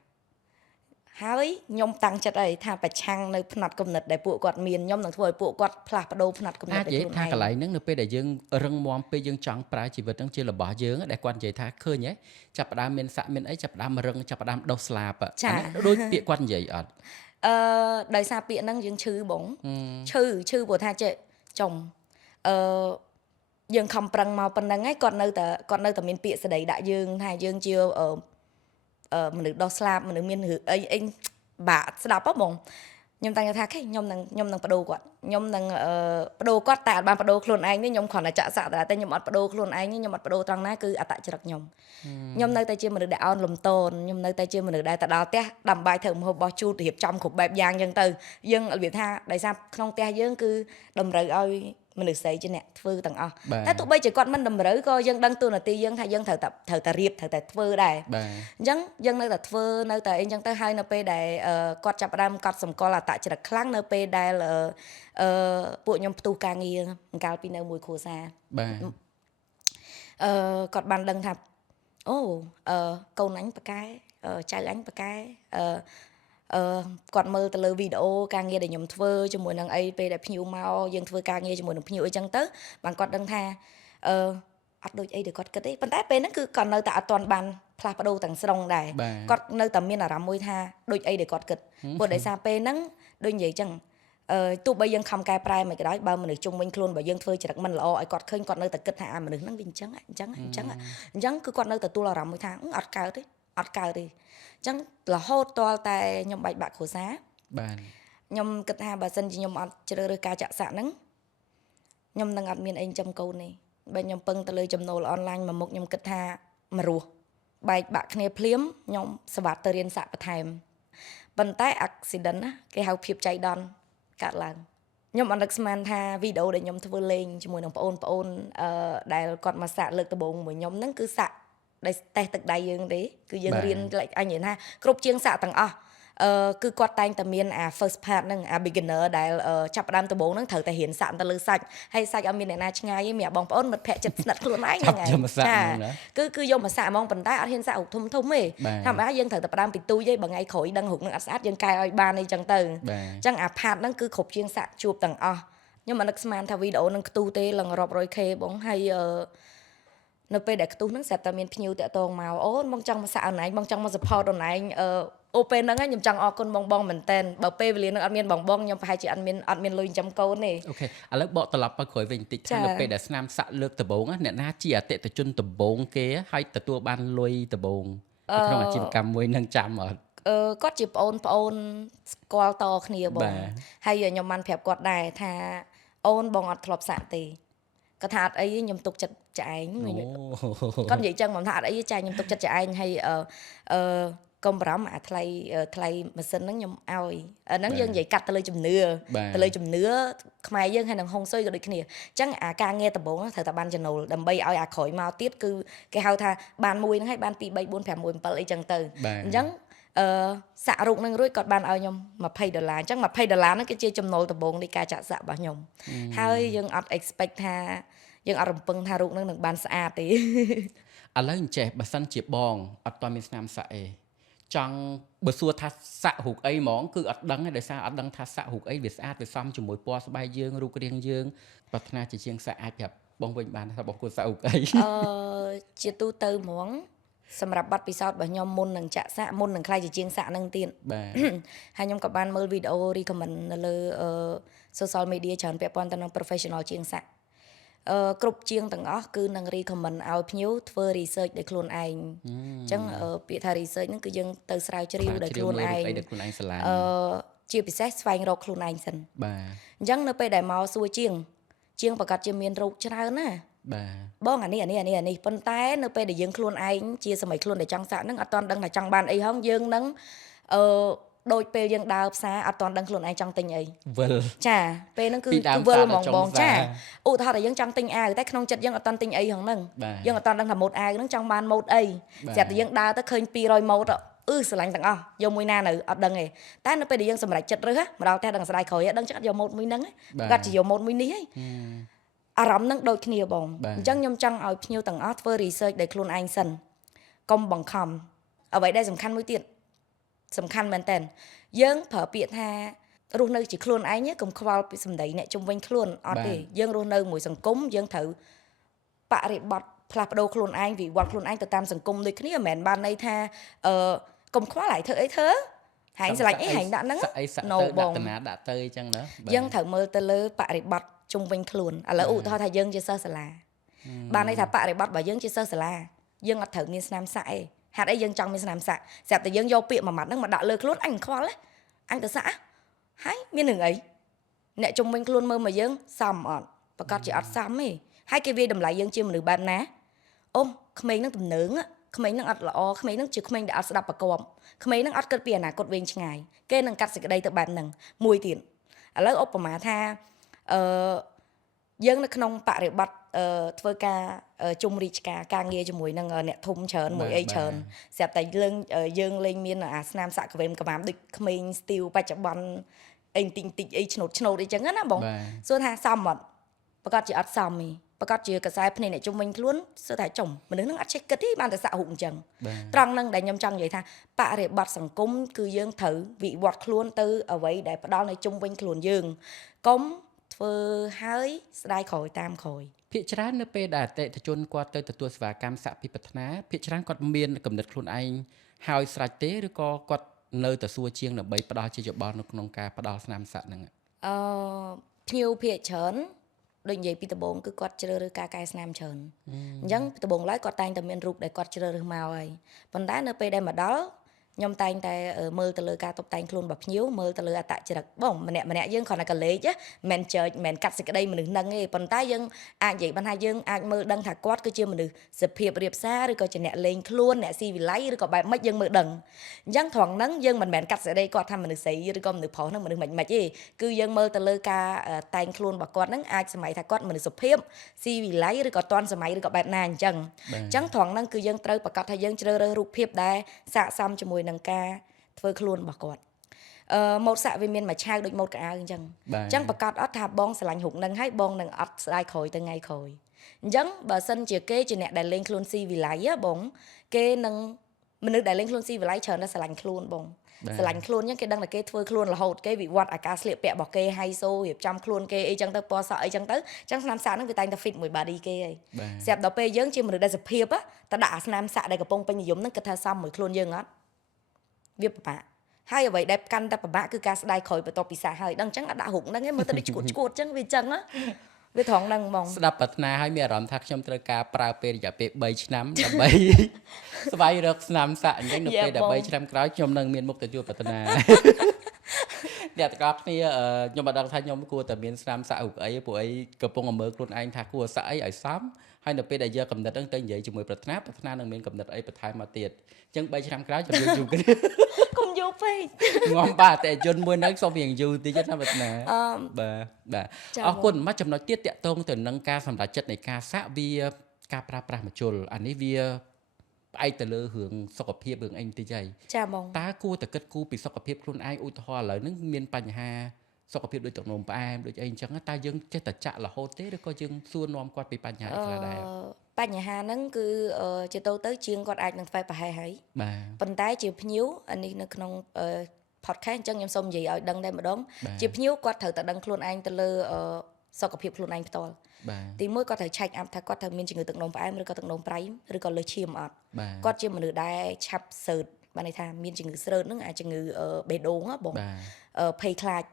ហើយខ្ញុំតាំងចិត្តឲ្យថាប្រឆាំងនៅផ្នែកគំនិតដែលពួកគាត់មានខ្ញុំនឹងធ្វើឲ្យពួកគាត់ផ្លាស់ប្ដូរផ្នែកគំនិតដែលខ្លួនឯងថាកន្លែងហ្នឹងនៅពេលដែលយើងរឹងមាំពេលយើងចង់ប្រើជីវិតហ្នឹងជារបស់យើងដែលគាត់និយាយថាឃើញហ៎ចាប់ផ្ដើមមានសាក់មានអីចាប់ផ្ដើមរឹងចាប់ផ្ដើមដុសស្លាបអានេះដូចពាក្យគាត់និយាយអត់ដោយសារពាក្យហ្នឹងយើងឈឺបងឈឺព្រោះថាចេះចំយើងខំប្រឹងមកប៉ុណ្្នឹងហើយគាត់នៅតែមានពាក្យស្ដីដាក់យើងថាយើងជាមនុស្សដោះស្លាប់មនុស្សមានអីបាក់ស្ដាប់ហ៎បងខ្ញុំតាំងថាខ្ញុំនឹងបដូរគាត់ខ្ញុំនឹងបដូរគាត់តែអត់បានបដូរខ្លួនឯងទេខ្ញុំគ្រាន់តែចាក់សាក់តែខ្ញុំអត់បដូរខ្លួនឯងទេខ្ញុំអត់បដូរត្រង់ណាគឺអត្តចរិតខ្ញុំនៅតែជាមនុស្សដែលអោនលំទោនខ្ញុំនៅតែជាមនុស្សដែលទៅដល់ផ្ទះដាំបាយធ្វើម្ហូបបោះជូតរៀបចំគ្រប់បែបយ៉ាងអញ្ចឹងទៅយើងរបៀបថាដោយសារក្នុងផ្ទះយើងគឺតម្រូវឲ្យមនុស្សស្រីជាអ្នកធ្វើទាំងអស់តែទោះបីជាគាត់មិនតម្រូវក៏យើងដឹងតួនាទីយើងថាយើងត្រូវតែរៀបត្រូវតែធ្វើដែរអញ្ចឹងយើងនៅតែធ្វើនៅតែអីអញ្ចឹងទៅហើយនៅពេលដែលគាត់ចាប់ផ្ដើមកត់សម្គាល់អត្តចរិតខ្លាំងនៅពេលដែលពួកខ្ញុំផ្ទុះការងារអង្កាលពីនៅមួយគ្រួសារបាទគាត់បានដឹងថាអូកូនអញប៉ាកែចៅអញប៉ាកែគាត់មើលទៅលើវីដេអូការងារដែលខ្ញុំធ្វើជាមួយនឹងអីពេលដែលភ្ញៀវមកយើងធ្វើការងារជាមួយនឹងភ្ញៀវអីចឹងទៅបានគាត់ដឹងថាអត់ដូចអីដែលគាត់គិតទេប៉ុន្តែពេលហ្នឹងគឺគាត់នៅតែអត់ទាន់បានផ្លាស់ប្ដូរទាំងស្រុងដែរគាត់នៅតែមានអារម្មណ៍មួយថាដូចអីដែលគាត់គិតព្រោះដោយសារពេលហ្នឹងដូចនិយាយចឹងទោះបីយើងខំកែប្រែមិនក៏ដោយបើមនុស្សជុំវិញខ្លួនបើយើងធ្វើចរិតមិនល្អឲ្យគាត់ឃើញគាត់នៅតែគិតថាមនុស្សហ្នឹងវាអញ្ចឹងគឺគាត់នៅតែទួលអារម្មណ៍មួយថាអត់កើតទេអញ្ចឹងរហូតទាល់តែខ្ញុំបែកបាក់គ្រួសារបាទខ្ញុំគិតថាបើសិនជាខ្ញុំអត់ជ្រើសរើសការចាក់សាក់ហ្នឹងខ្ញុំនឹងអត់មានអីចិញ្ចឹមកូនទេបើខ្ញុំពឹងទៅលើចំណូលអនឡាញមួយមុខខ្ញុំគិតថាមករស់បែកបាក់គ្នាភ្លាមខ្ញុំស្វាត់ទៅរៀនសាក់បន្ថែមប៉ុន្តែ accident ណាគេហៅភាពចៃដន្យកើតឡើងខ្ញុំអត់នឹកស្មានថាវីដេអូដែលខ្ញុំធ្វើលេងជាមួយនឹងបងប្អូនដែលគាត់មកសាក់លើកដំបូងមួយខ្ញុំហ្នឹងគឺសាក់ដែលតេស្តទឹកដៃយើងទេគឺយើងរៀនអញនិយាយថាគ្រប់ជាងសាក់ទាំងអស់គឺគាត់តែងតែមានអា first part ហ្នឹងអា beginner ដែលចាប់ផ្ដើមដំបូងហ្នឹងត្រូវតែរៀនសាក់ទៅលើសាច់ហើយសាច់អត់មានអ្នកណាឆ្ងាយទេមានបងប្អូនមិត្តភក្តិចិត្តស្និទ្ធខ្លួនឯងហ្នឹងហើយគឺយកមកសាក់ហ្មងប៉ុន្តែអត់ហ៊ានសាក់រូបធំទេធម្មតាយើងត្រូវតែផ្ដើមពីទូចទេបើថ្ងៃក្រោយដឹងរូបហ្នឹងអត់ស្អាតយើងកែឲ្យបានអីចឹងទៅអញ្ចឹងអា part ហ្នឹងគឺគ្រប់ជាងសាក់ជួបទាំងអស់ខ្ញុំមិននឹកស្មានថាវីដេអូហ្នឹងខ្ទុះទេឡើងរាប់ 100k បងហើយនៅពេលដែលខ្ទុះហ្នឹងស្រាប់តែមានភ្ញៀវតាក់ទងមកអូនបងចង់មកសាក់អូនឯងបងចង់មក support អូនឯងអូពេលហ្នឹងខ្ញុំចង់អរគុណបងមែនតើបើពេលវេលាហ្នឹងអត់មានបងខ្ញុំប្រហែលជាអត់មានលុយចិញ្ចឹមកូនទេអូខេឥឡូវបកត្រឡប់ទៅក្រោយវិញបន្តិចថានៅពេលដែលស្នាមសាក់លើកដំបូងអ្នកណាជាអតិថិជនដំបូងគេហើយទទួលបានលុយដំបូងក្នុងអាជីវកម្មមួយនឹងចាំអត់គាត់ជាប្អូនស្គាល់តគ្នាបងហើយខ្ញុំបានប្រាប់គាត់ដែរថាអូនបងអត់ធ្លាប់សាក់ទេ ក៏ថាអត់អីខ្ញុំទុកចិត្តចាឯង អូ គាត់និយាយចឹងមកថាអត់អីចាខ្ញុំទុកចិត្តចាឯងហើយកុំបារម្ភអាថ្លៃម៉ាស៊ីនហ្នឹងខ្ញុំឲ្យអាហ្នឹងយើងនិយាយកាត់ទៅលើជំនឿខ្មែរយើងហើយនឹងហុងស៊ុយក៏ដូចគ្នាអញ្ចឹងអាការងារដំបូងត្រូវតែបានចំណូលដើម្បីឲ្យអាក្រោយមកទៀតគឺគេហៅថាបានមួយហ្នឹងហើយបាន2 3 4 5 6 7អីចឹងទៅអញ្ចឹងសាក់រូបនឹងរួចគាត់បានឲ្យខ្ញុំ$20អញ្ចឹង$20ហ្នឹងគឺជាចំណូលដំបូងនៃការចាក់សាក់របស់ខ្ញុំហើយយើងអត់ expect ថាយើងអត់រំពឹងថារូបនឹងបានស្អាតទេ ឥឡូវអញ្ចេះបើសិនជាបងអត់ទាន់មានស្នាមសាក់អីចង់បើសួរថាសាក់រូបអីហ្មងគឺអត់ដឹងទេដោយសារអត់ដឹងថាសាក់រូបអីវាស្អាតវាសមជាមួយពណ៌ស្បែកយើងរូបរាងយើងប្រាថ្នាជាជាងសាក់អាចប្រាប់បងវិញបានថាបងគួរសាក់រូបអីជាទូទៅហ្មងសម្រាប់បទពិសោធន៍របស់ខ្ញុំមុននឹងចាក់សាក់មុននឹងខ្លាយជាជាងសាក់ហ្នឹងទៀតបាទហើយខ្ញុំក៏បានមើលវីដេអូ recommend នៅលើsocial media ច្រើនពាក់ព័ន្ធទៅនឹង professional ជាងសាក់គ្រប់ជាងទាំងអស់គឺនឹង recommend ឲ្យភ្ញៀវធ្វើ research ដោយខ្លួនឯងអញ្ចឹងពាក្យថា research ហ្នឹងគឺយើងទៅស្រាវជ្រាវដោយខ្លួនឯងជាពិសេសស្វែងរកខ្លួនឯងសិនបាទអញ្ចឹងនៅពេលដែលមកសួរជាងប្រកាសជាមានរោគច្រើនណាបាទបងអានេះប៉ុន្តែនៅពេលដែលយើងខ្លួនឯងជាសម័យខ្លួនដែលចង់សាក់ហ្នឹងអត់ទាន់ដឹងថាចង់បានអីហងយើងនឹងដូចពេលយើងដើរផ្សារអត់ទាន់ដឹងខ្លួនឯងចង់ទិញអីវិលចាពេលហ្នឹងគឺវិលហ្មងបងចាឧទាហរណ៍ថាយើងចង់ទិញអាវតែក្នុងចិត្តយើងអត់ទាន់ទិញអីហ្នឹងយើងអត់ទាន់ដឹងថាម៉ូតអាវហ្នឹងចង់បានម៉ូតអីស្រាប់តែយើងដើរទៅឃើញ200ម៉ូតស្រឡាញ់ទាំងអស់យកមួយណានៅអត់ដឹងទេតែនៅពេលដែលយើងសម្រេចចិត្តរើសមកដល់ផ្ទះដឹងស្ដាយក្រោយដឹងចិត្តយកម៉ូតមួយហ្នឹងគាត់ជាយកម៉ូតមួយនេះហីអារម្មណ៍នឹងដូចគ្នាបងអញ្ចឹងខ្ញុំចង់ឲ្យភ្ញៀវទាំងអស់ធ្វើ research ដោយខ្លួនឯងសិនកុំបង្ខំអ្វីដែលសំខាន់មួយទៀតសំខាន់មែនតើយើងប្រើពាក្យថារស់នៅជាខ្លួនឯងកុំខ្វល់ពីសម្ដីអ្នកជុំវិញខ្លួនអត់ទេយើងរស់នៅមួយសង្គមយើងត្រូវបរិបត្តិផ្លាស់ប្ដូរខ្លួនឯងវិវត្តខ្លួនឯងទៅតាមសង្គមដូចគ្នាមិនមែនបានន័យថាកុំខ្វល់ហើយធ្វើអីធ្វើហែងឆ្លាញ់អីហែងដាក់ហ្នឹងណូបងដាក់ទៅអញ្ចឹងណាយើងត្រូវមើលទៅលើបរិបត្តិជុំវិញខ្លួនឥឡូវឧទាហរណ៍ថាយើងជាសិស្សសាលាបានន័យថាបរិបត្តិរបស់យើងជាសិស្សសាលាយើងអត់ត្រូវមានស្នាមសាក់ទេហេតុអីយើងចង់មានស្នាមសាក់ស្រាប់តែយើងយកពាក្យមួយម៉ាត់ហ្នឹងមកដាក់លើខ្លួនអញខ្វល់អញទៅសាក់ហើយមានរឿងអីអ្នកជុំវិញខ្លួនមើលមកយើងសមអត់ប្រកាសជាអត់សមទេហើយគេវាយតម្លៃយើងជាមនុស្សបែបណាអូក្មេងហ្នឹងទំនើងក្មេងហ្នឹងអត់ល្អក្មេងហ្នឹងជាក្មេងដែលអត់ស្ដាប់ប្រកបក្មេងហ្នឹងអត់គិតពីអនាគតវែងឆ្ងាយគេនឹងកាត់សេចក្តីទៅបែបហ្នឹងមួយទៀតឥឡូវឧបមាថាយើងនៅក្នុងបរិបត្តិធ្វើការជុំរាជការងារជាមួយនឹងអ្នកធំច្រើនមួយអីច្រើនស្រាប់តែយើងលេងមានអាស្នាមសាក់កវេមក្បាមដូចក្មេងស្ទីលបច្ចុប្បន្នអីតិចអីឆ្នោតអីចឹងណាបងសួរថាសមអត់ប្រកាសជាអត់សមទេប្រកាសជាកសែភ្នែកអ្នកជុំវិញខ្លួនសួរថាចំមនុស្សនឹងអត់ចេះគិតទេបានតែសាក់រូបអញ្ចឹងត្រង់ហ្នឹងដែលខ្ញុំចង់និយាយថាបរិបត្តិសង្គមគឺយើងត្រូវវិវត្តខ្លួនទៅអ្វីដែលផ្ដល់នៅជុំវិញខ្លួនយើងកុំធ្វើហើយស្ដាយក្រោយតាមក្រោយភាគច្រើននៅពេលដែលអតិថិជនគាត់ទៅទទួលសេវាកម្មសាក់ពីប្រាថ្នាភាគច្រើនគាត់មានគំនិតខ្លួនឯងហើយស្រេចទេឬក៏គាត់នៅតែសួរជាងដើម្បីផ្ដល់ជាយោបល់នៅក្នុងការផ្ដល់ស្នាមសាក់ហ្នឹងភ្ញៀវភាគច្រើនដូចនិយាយពីដំបូងគឺគាត់ជ្រើសរើសការកែស្នាមច្រើនអញ្ចឹងដំបូងឡើយគាត់តែងតែមានរូបដែលគាត់ជ្រើសរើសមកហើយប៉ុន្តែនៅពេលដែលមកដល់ខ្ញុំតែងតែមើលទៅលើការតុបតែងខ្លួនរបស់ភ្ញៀវមើលទៅលើអត្តចរិតបងម្នាក់យើងគ្រាន់តែកលេចមិនចើចមិនកាត់សេចក្តីមនុស្សហ្នឹងទេប៉ុន្តែយើងអាចនិយាយបានថាយើងអាចមើលដឹងថាគាត់គឺជាមនុស្សសភាពរៀបសារឬក៏ជាអ្នកលេងខ្លួនអ្នកស៊ីវិល័យឬក៏បែបម៉េចយើងមើលដឹងអញ្ចឹងត្រង់ហ្នឹងយើងមិនមែនកាត់សេចក្តីគាត់ថាមនុស្សស្រីឬក៏មនុស្សប្រុសហ្នឹងមនុស្សមិនទេគឺយើងមើលទៅលើការតែងខ្លួនរបស់គាត់ហ្នឹងអាចសម័យថាគាត់មនុស្សសុភាពស៊ីវិល័យឬក៏តាន់សម័យឬក៏បែបណាអញ្ចឹងត្រង់ហ្នឹងគឺយើងត្រូវប្រកាសថាយើងជ្រើសរើសរូបភាពដែលស័ក្តិសមជាមួយនឹងការធ្វើខ្លួនរបស់គាត់ម៉ូតសាក់វាមានមួយឆាវដូចម៉ូតកៅអៅអញ្ចឹងប្រកាសអត់ថាបងស្រឡាញ់រូបនឹងហើយបងនឹងអត់ស្ដាយក្រោយទៅថ្ងៃក្រោយអញ្ចឹងបើសិនជាគេជាអ្នកដែលលេងខ្លួនស៊ីវិល័យបងគេនឹងមនុស្សដែលលេងខ្លួនស៊ីវិល័យច្រើនតែស្រឡាញ់ខ្លួនបងស្រឡាញ់ខ្លួនអញ្ចឹងគេដឹងតែគេធ្វើខ្លួនរហូតគេវិវត្តអាការស្លៀកពាក់របស់គេហៃសូរៀបចំខ្លួនគេអីចឹងទៅពណ៌សក់អីចឹងទៅអញ្ចឹងស្នាមសាក់ហ្នឹងវាតែងតែ fit មួយ body គេហើយស្រាប់ដល់ពេលយើងជាមនុស្សដែលសុភាពទៅដាក់អាស្នាមសាក់ដែលកំពុងពេញនិយមហ្នឹងគិតថាសមមួយខ្លួនយើងអត់វាពិបាកហើយអ្វីដែលកាន់តែពិបាកគឺការស្ដាយក្រោយបន្ទាប់ពីសាក់ហើយដឹងអញ្ចឹងអត់ដាក់រូបហ្នឹងឯងមើលទៅដូចឈួតអញ្ចឹងវាអញ្ចឹងវាត្រង់ហ្នឹងហ្មងស្ដាប់ប្រាថ្នាហើយមានអារម្មណ៍ថាខ្ញុំត្រូវការប្រើពេលរយៈពេល3ឆ្នាំដើម្បីស្វែងរកស្នាមសាក់អញ្ចឹងនៅពេលដែល3ឆ្នាំក្រោយខ្ញុំនឹងមានមុខទទួលប្រាថ្នា អ្នកទាំងអស់គ្នាខ្ញុំមិនដឹងថាខ្ញុំគួរតែមានស្នាមសាក់រូបអីព្រោះអីកំពុងមើលខ្លួនឯងថាគួរសាក់អីឲ្យសមហើយនៅពេលដែលយកកំណត់ហ្នឹងទៅនិយាយជាមួយប្រាថ្នានឹងមានកំណត់អីបន្ថែមមកទៀតអញ្ចឹង3ឆ្នាំក្រោយចាំយូរគ្នា កុំយូរពេក ងំបាទតែយន្តមួយហ្នឹងសូមរៀងយូរតិចណាប្រាថ្នាបាទអរគុណមកចំណុចទៀតតាក់ទងទៅនឹងការសម្រេចចិត្តនៃការសាក់វាការប្រើប្រាស់មជុលអានេះវាផ្អែកទៅលើរឿងសុខភាពរឿងអីតិចហើយ ចាបង តើគួរតែគិតគូរពីសុខភាពខ្លួនឯងឧទាហរណ៍ឥឡូវហ្នឹងមានបញ្ហាសុខភាពដូចទឹកនោមផ្អែមដូចអីអញ្ចឹងតើយើងចេះតែចាក់រហូតទេឬក៏យើងសួរនាំគាត់ពីបញ្ហាអីខ្លះដែរ បញ្ហាហ្នឹងគឺជាទៅជាងគាត់អាចនឹងធ្វើប្រហែលហើយ បាទ ប៉ុន្តែជាភ្ញៀវអានេះនៅក្នុងpodcast អញ្ចឹងខ្ញុំសូមនិយាយឲ្យដឹងតែម្ដង បាទ ជាភ្ញៀវគាត់ត្រូវតែដឹងខ្លួនឯងទៅលើសុខភាពខ្លួនឯងផ្ទាល់ បាទ ទីមួយគាត់ត្រូវ check up ថាគាត់ត្រូវមានជំងឺទឹកនោមផ្អែមឬក៏ទឹកនោមប្រៃឬក៏លើសឈាមអត់ បាទ គាត់ជាមនុស្សដែលឆាប់សើតបានន័យថាមានជំងឺស្រើតហ្នឹងអាចជំងឺបេះដូងហ៎បង បាទ ភ័យខ្លាច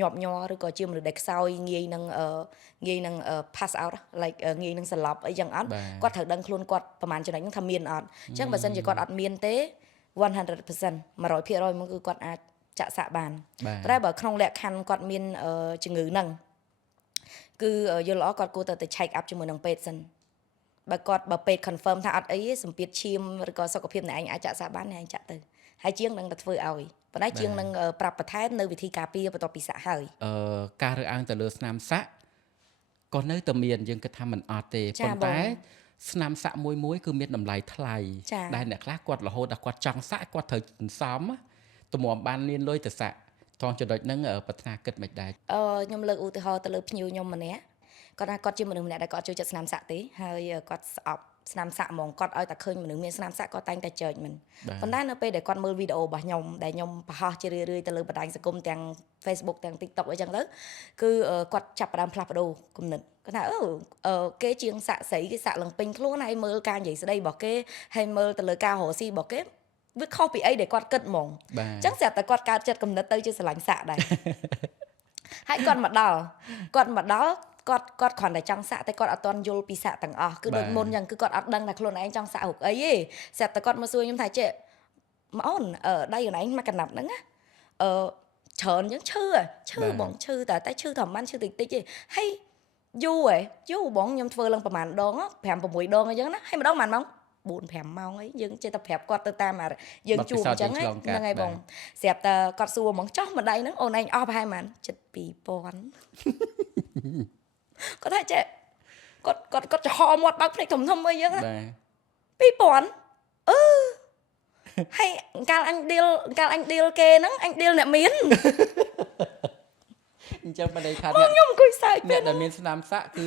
ញាប់ញ័រឬក៏ជាមនុស្សដែលខ្សោយងាយនឹង pass out like ងាយនឹងសន្លប់អីចឹងអត់ បាទ គាត់ត្រូវដឹងខ្លួនគាត់ប្រហែលចំណុចហ្នឹងថាមានអត់អញ្ចឹងបើសិនជាគាត់អត់មានទេ 100% 100%មកគឺគាត់អាចចាក់សាក់បាន បាទ តែបើក្នុងលក្ខខណ្ឌគាត់មានជំងឺហ្នឹងគឺយល់ល្អគាត់គួរទៅ check up ជាមួយនឹងពេទ្យសិនបើពេទ្យ confirm ថាអត់អីទេសម្ពាធឈាមឬក៏សុខភាពអ្នកឯងអាចចាក់សាក់បានអ្នកឯងចាក់ទៅហើយជាងនឹងទៅធ្វើឲ្យប៉ុន្តែជាងនឹងប្រាប់បន្ថែមនៅវិធីការពារបន្ទាប់ពីសាក់ហើយ ការរើសអើងទៅលើស្នាមសាក់ក៏នៅតែមានយើងគិតថាមិនអត់ទេ ចា ប៉ុន្តែ បង ស្នាមសាក់មួយគឺមានតម្លៃថ្លៃ ចា ដែលអ្នកខ្លះគាត់រហូតដល់គាត់ចង់សាក់គាត់ត្រូវសន្សំតម្រាំបានមានលុយទៅសាក់ត្រង់ចំណុចហ្នឹងប្រាថ្នាគិតមិនដែរ ខ្ញុំលើកឧទាហរណ៍ទៅលើភ្ញៀវខ្ញុំម្នាក់គាត់ថាគាត់ជាមនុស្សម្នាក់ដែលគាត់ចូលចិត្តស្នាមសាក់ទេហើយគាត់ស្អប់ស្នាមសាក់ហ្មងគាត់ឲ្យតែឃើញមនុស្សមានស្នាមសាក់គាត់តែងតែចែកមិន បាទ ប៉ុន្តែនៅពេលដែលគាត់មើលវីដេអូរបស់ខ្ញុំដែលខ្ញុំបង្ហោះជារឿយៗទៅលើបណ្ដាញសង្គមទាំង Facebook ទាំង TikTok អីចឹងទៅគឺគាត់ចាប់ផ្ដើមផ្លាស់ប្ដូរគំនិតគាត់ថាគេជាងសាក់ស្រីគេសាក់ឡើងពេញខ្លួនហើយមើលការនិយាយស្ដីរបស់គេហើយមើលទៅលើការរស់ស៊ីរបស់គេវាខុសពីអីដែលគាត់គិតហ្មង បាទ អញ្ចឹងស្រាប់តែគាត់កើតចិត្តគំនិតទៅជាស្រឡាញ់សាក់ដែរ ហើយគាត់មកដល់គាត់គ្រាន់តែចង់សាក់តែគាត់អត់ទាន់យល់ពីសាក់ទាំងអស់គឺដូចមុនអញ្ចឹងគឺគាត់អត់ដឹងថាខ្លួនឯងចង់សាក់រូបអីទេស្រាប់តែគាត់មកសួរខ្ញុំថាចេះម៉អូនដៃខ្លួនឯងមកកណាប់ហ្នឹងណាច្រើនអញ្ចឹងឈឺបងឈឺតែឈឺធម្មតាឈឺតិចតិចទេហើយយូរបងខ្ញុំធ្វើឡើងប្រហែលដង5 6ដងអញ្ចឹងណាហើយម្ដងប្រហែលម៉ោង4 5ម៉ោងអីយើងចេះតែប្រាប់គាត់ទៅតាមយើងជួបអញ្ចឹងហ្នឹងហើយបងស្រាប់តែគាត់សួរហ្មងចោះម្ដាយហ្នឹងអូនឯងអស់ប្រហែលប៉ុន្មានចិត្ត 2000 គាត់ថាចេះគាត់ចំហមាត់បើកភ្នែកធំអីចឹងណា បាទ 2000ហើយកាលអញឌីលគេហ្នឹងអញឌីលអ្នកមាន អញ្ចឹងបានន័យថា ខ្ញុំអង្គុយសើច អ្នកដែលមានស្នាមសាក់គឺ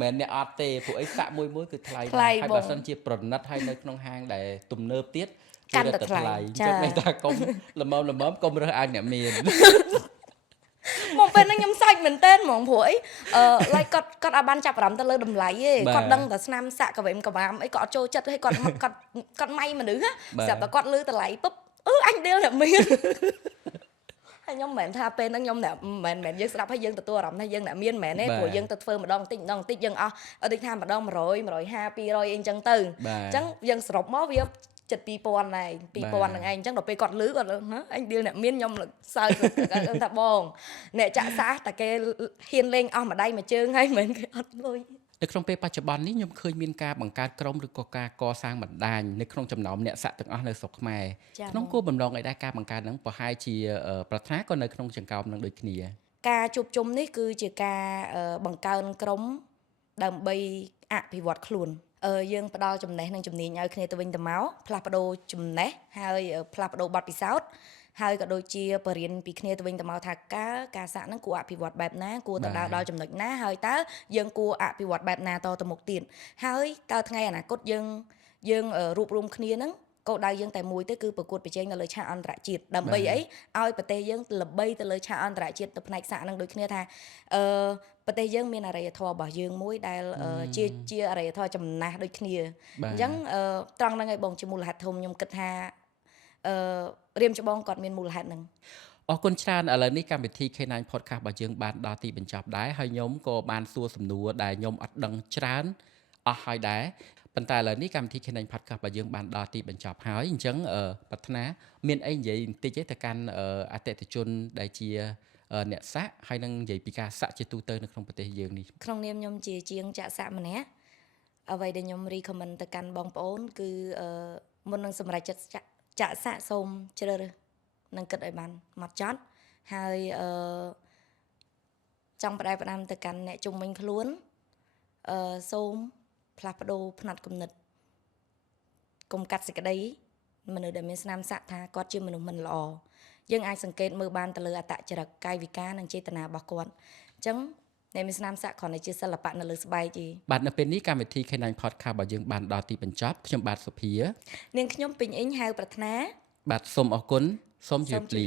មិនមែនអ្នកអត់ទេព្រោះអីសាក់មួយគឺថ្លៃហើយបើសិនជាប្រណិតហើយនៅក្នុងហាងដែលទំនើបទៀត កាន់តែថ្លៃ អញ្ចឹងន័យថាកុំល្មមកុំរើសអើងអ្នកមាន មកពេលហ្នឹងខ្ញុំសើចមែនតើហ្មងព្រោះអីlike គាត់អត់បានចាប់អារម្មណ៍ទៅលើតម្លៃទេគាត់ដឹងតែស្នាមសាក់កវែងកវាមអីគាត់អត់ចូលចិត្តហើយគាត់ម៉ៃមនុស្សស្រាប់តែគាត់លឺតម្លៃពុបអញឌីលអ្នកមាន ហើយខ្ញុំមិនមែនថាពេលហ្នឹងខ្ញុំមិនមែនយើងស្ដាប់ហើយយើងទទួលអារម្មណ៍ថាយើងអ្នកមានមិនមែនទេព្រោះយើងទៅធ្វើម្ដងបន្តិចយើងអស់ដូចថាម្ដង100 150 200អីអញ្ចឹងទៅអញ្ចឹងយើងសរុបមកវាចិត្ត 2000 ដែរ 2000 ហ្នឹងឯងអញ្ចឹងដល់ពេលគាត់លឺគាត់អញឌីលអ្នកមានខ្ញុំសើចគាត់ថាបងអ្នកចាក់សាសតែគេហ៊ានលេងអស់ម្ដាយមួយជើងហើយមិនមែនគេអត់លុយ នៅក្នុងពេលបច្ចុប្បន្ននេះខ្ញុំឃើញមានការបង្កើតក្រុមឬក៏ការកសាងបណ្ដាញនៅក្នុងចំណោមអ្នកសាក់ទាំងអស់នៅស្រុកខ្មែរក្នុងគោលបំណងឲ្យដែរការបង្កើតហ្នឹងប្រហែលជាប្រាថ្នាក៏នៅក្នុងចង្កោមនឹងដូចគ្នា ការជួបជុំនេះគឺជាការបង្កើនក្រុមដើម្បីអភិវឌ្ឍខ្លួនយើងផ្ដល់ចំណេះនិងជំនាញឲ្យគ្នាទៅវិញទៅមកផ្លាស់ប្ដូរចំណេះហើយផ្លាស់ប្ដូរបទពិសោធន៍ហើយក៏ដូចជាបរិញ្ញាពីគ្នាទៅវិញទៅមកថាការសាក់ហ្នឹងគួរអភិវឌ្ឍបែបណាគួរទៅដល់ចំណុចណាហើយតើយើងគួរអភិវឌ្ឍបែបណាតទៅមុខទៀតហើយតើថ្ងៃអនាគតយើងរួបរวมគ្នាហ្នឹងគោលដៅយើងតែមួយទេគឺប្រកួតប្រជែងនៅលើឆាកអន្តរជាតិដើម្បីអីឲ្យប្រទេសយើងល្បីទៅលើឆាកអន្តរជាតិទៅផ្នែកសាក់ហ្នឹងដូចគ្នាថាប្រទេសយើងមានអរិយធម៌របស់យើងមួយដែលជាអរិយធម៌ចំណាស់ដូចគ្នាអញ្ចឹងត្រង់ហ្នឹងឯងបងជាមូលហេតុធំខ្ញុំគិតថារៀមច្បងគាត់មានមូលហេតុហ្នឹង អរគុណច្រើនឥឡូវនេះកម្មវិធី K9 Podcast របស់យើងបានដល់ទីបញ្ចប់ដែរហើយខ្ញុំក៏បានសួរសំណួរដែលខ្ញុំអត់ដឹងច្រើនអស់ហើយដែរ ប៉ុន្តែឥឡូវនេះកម្មវិធី K9 Podcast របស់យើងបានដល់ទីបញ្ចប់ហើយអញ្ចឹងប្រាថ្នាមានអីនិយាយបន្តិចទេទៅកាន់អតិថិជនដែលជាអ្នកសាក់ហើយនឹងនិយាយពីការសាក់ជាទូទៅនៅក្នុងប្រទេសយើងនេះ ក្នុងនាមខ្ញុំជាជាងចាក់សាក់ម្នាក់អ្វីដែលខ្ញុំ recommend ទៅកាន់បងប្អូនគឺមុននឹងសម្រេចចិត្តចាក់សាក់សូមជ្រើសរើសនិងគិតឲ្យបានម៉ត់ចត់ហើយចង់ផ្ដែផ្ដាំទៅកាន់អ្នកជុំវិញខ្លួនសូមផ្លាស់ប្ដូរផ្នត់គំនិតកុំកាត់សេចក្តីមនុស្សដែលមានស្នាមសាក់ថាគាត់ជាមនុស្សមិនល្អយើងអាចសង្កេតមើលបានទៅលើអត្តចរិតកាយវិការនិងចេតនារបស់គាត់អញ្ចឹងអ្នកមានស្នាមសាក់គ្រាន់តែជាសិល្បៈនៅលើស្បែកទេបាទនៅពេលនេះកម្មវិធី K9 Podcast របស់យើងបានដល់ទីបញ្ចប់ខ្ញុំបាទសុភានាងខ្ញុំពេញអ៊ីងហៅប្រាថ្នាបាទសូមអរគុណសូមជម្រាបលា